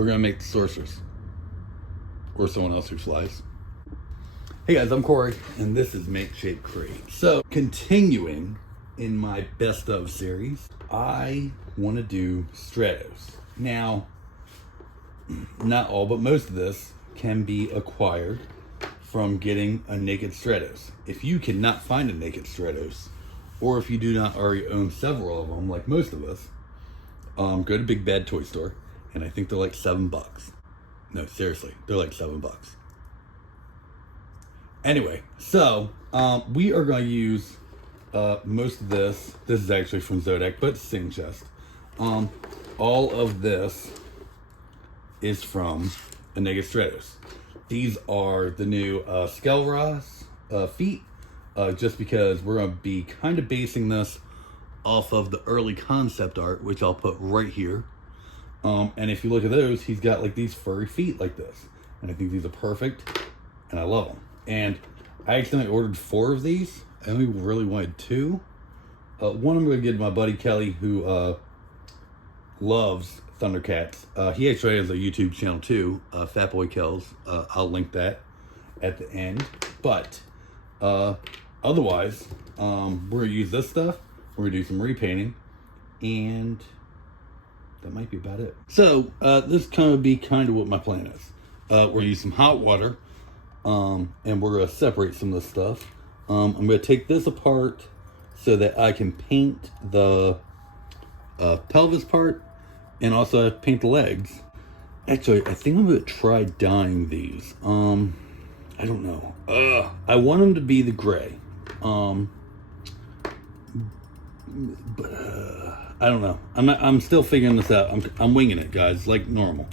we're gonna make the sorceress. Or someone else who flies. Hey guys, I'm Corey, and this is Make Shape Create. So, continuing in my best of series, I want to do Stratos. Now, not all, but most of this can be acquired from getting a naked Stratos. If you cannot find a naked Stratos, or if you do not already own several of them, like most of us, go to Big Bad Toy Store, and I think they're like $7. No, seriously, they're like $7. Anyway, so we are going to use most of this. This is actually from Zodak, but it's Sing Chest. All of this is from a naked Stratos. These are the new Skell-Ra feet, just because we're going to be kind of basing this off of the early concept art, which I'll put right here. And if you look at those, he's got like these furry feet like this. And I think these are perfect, and I love them. And I accidentally ordered 4 of these. I only really wanted 2. One I'm going to give to my buddy Kelly, who loves ThunderCats. He actually has a YouTube channel too, Fatboy Kells. I'll link that at the end. But otherwise, we're going to use this stuff. We're going to do some repainting. And that might be about it. So this kind of be kind of what my plan is. We're going to use some hot water. And we're going to separate some of this stuff. I'm going to take this apart so that I can paint the pelvis part and also paint the legs. Actually, I think I'm going to try dyeing these. I don't know. I want them to be the gray. But I don't know. I'm still figuring this out. I'm winging it, guys, like normal.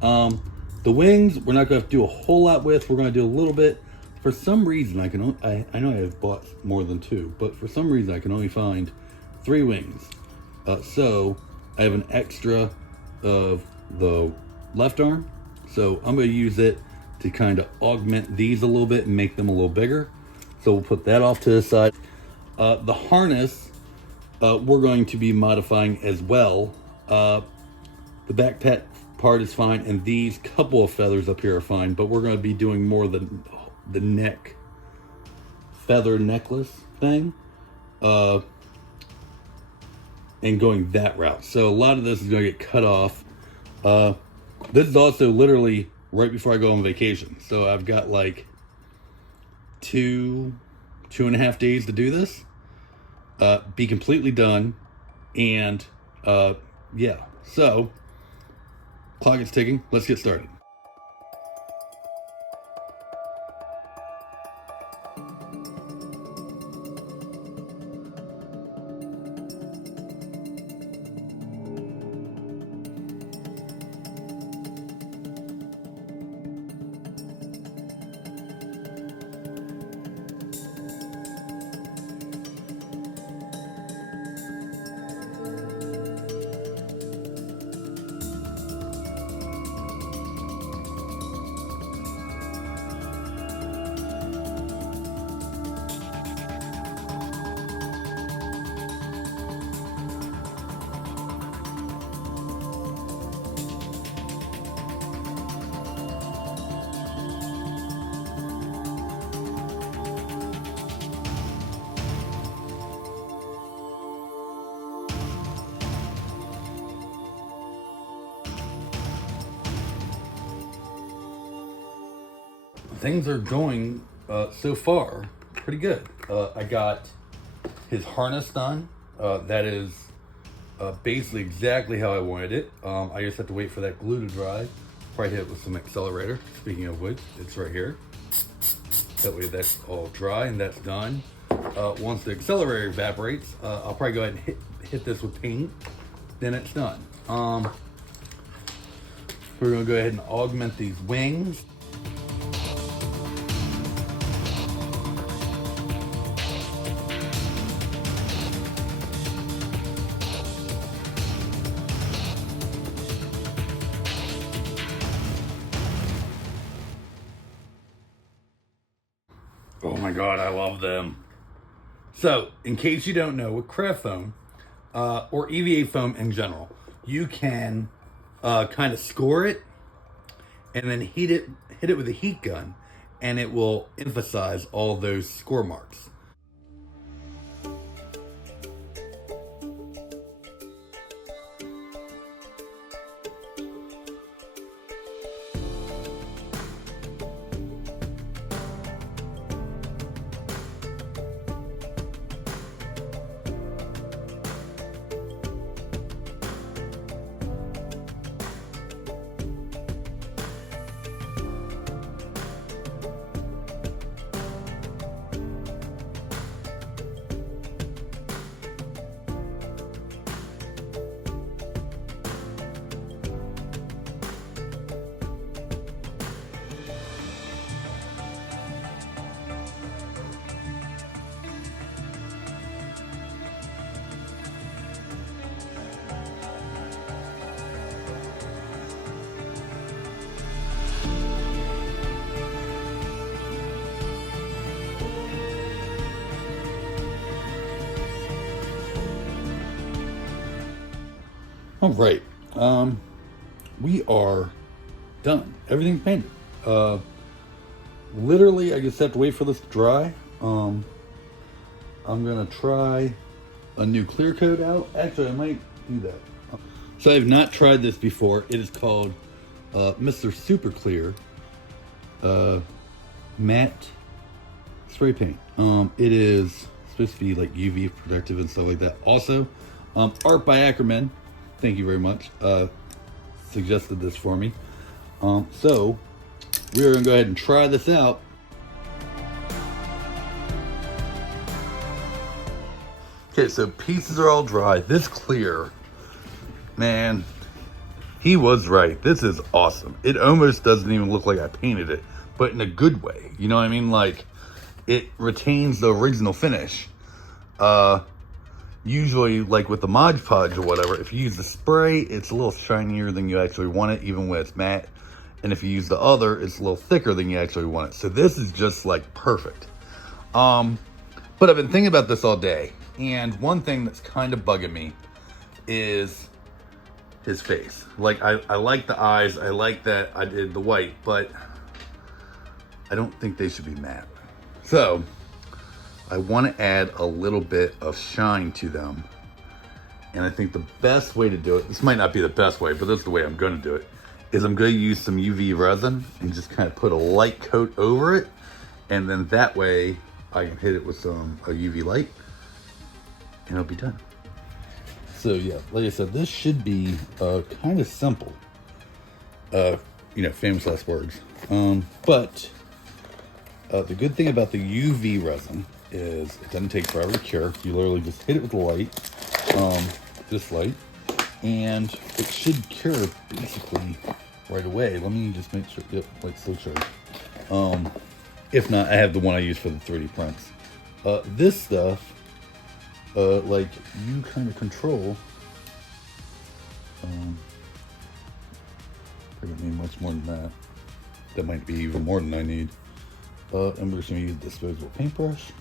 The wings, we're not going to do a whole lot with. We're going to do a little bit. For some reason, I know I have bought more than 2, but for some reason, I can only find 3 wings. So, I have an extra of the left arm. So, I'm going to use it to kind of augment these a little bit and make them a little bigger. So, we'll put that off to the side. The harness, we're going to be modifying as well. The backpack part is fine, and these couple of feathers up here are fine, but we're going to be doing more than the neck feather necklace thing, and going that route. So a lot of this is going to get cut off. This is also literally right before I go on vacation, so I've got like 2.5 days to do this, be completely done, and yeah, so clock is ticking. Let's get started. Things are going so far pretty good. I got his harness done. That is basically exactly how I wanted it. I just have to wait for that glue to dry. Probably hit it with some accelerator. Speaking of which, it's right here. That way that's all dry and that's done. Once the accelerator evaporates, I'll probably go ahead and hit this with paint. Then it's done. We're gonna go ahead and augment these wings. Oh my God, I love them. So, in case you don't know, with craft foam, or EVA foam in general, you can kind of score it and then hit it with a heat gun, and it will emphasize all those score marks. All right, we are done. Everything's painted. Literally, I just have to wait for this to dry. I'm gonna try a new clear coat out. Actually, I might do that. So I have not tried this before. It is called Mr. Super Clear matte spray paint. It is supposed to be like UV protective and stuff like that. Also, art by Ackerman. Thank you very much. Suggested this for me. So we're gonna go ahead and try this out. Okay, so pieces are all dry. This clear, man, he was right. This is awesome. It almost doesn't even look like I painted it, but in a good way. You know what I mean? Like, it retains the original finish. Usually, like with the Mod Podge or whatever, if you use the spray, it's a little shinier than you actually want it, even when it's matte. And if you use the other, it's a little thicker than you actually want it. So this is just like perfect. But I've been thinking about this all day. And one thing that's kind of bugging me is his face. Like, I like the eyes. I like that I did the white, but I don't think they should be matte. So I want to add a little bit of shine to them. And I think the best way to do it, this might not be the best way, but this is the way I'm going to do it, is I'm going to use some UV resin and just kind of put a light coat over it. And then that way I can hit it with a UV light and it'll be done. So yeah, like I said, this should be kind of simple. You know, famous last words. But the good thing about the UV resin is it doesn't take forever to cure. You literally just hit it with the light, this light, and it should cure basically right away. Let me just make sure. Yep, light's still charged. If not, I have the one I use for the 3D prints. This stuff, like, you kind of control. I don't need much more than that. That might be even more than I need. And we're just going to use a disposable paintbrush.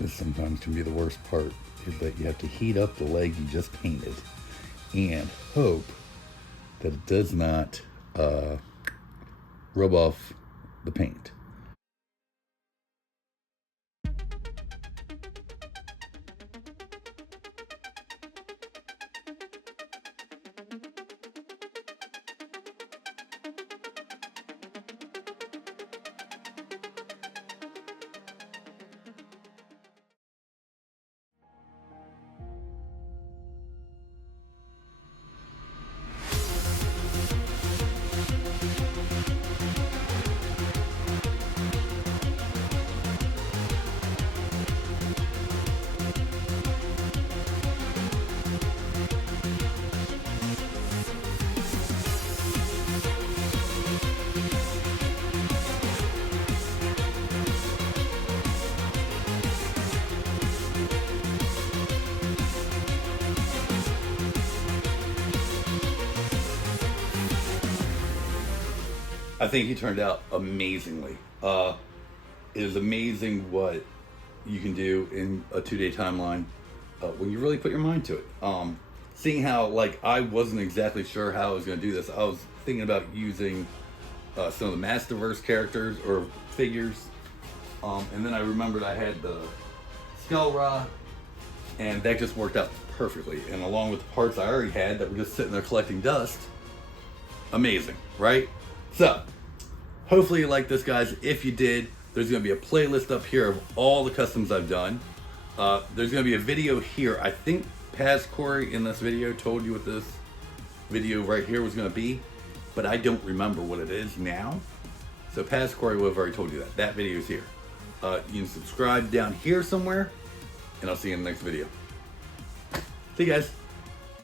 This sometimes can be the worst part, is that you have to heat up the leg you just painted and hope that it does not rub off the paint. I think he turned out amazingly. It is amazing what you can do in a 2-day timeline when you really put your mind to it. Seeing how, like, I wasn't exactly sure how I was going to do this. I was thinking about using some of the Masterverse characters or figures. And then I remembered I had the Skell-Ra, and that just worked out perfectly. And along with the parts I already had that were just sitting there collecting dust, amazing, right? So, hopefully you like this, guys. If you did, there's going to be a playlist up here of all the customs I've done. There's going to be a video here. I think Paz Corey in this video told you what this video right here was going to be, but I don't remember what it is now. So Paz Corey would have already told you that. That video is here. You can subscribe down here somewhere, and I'll see you in the next video. See you guys.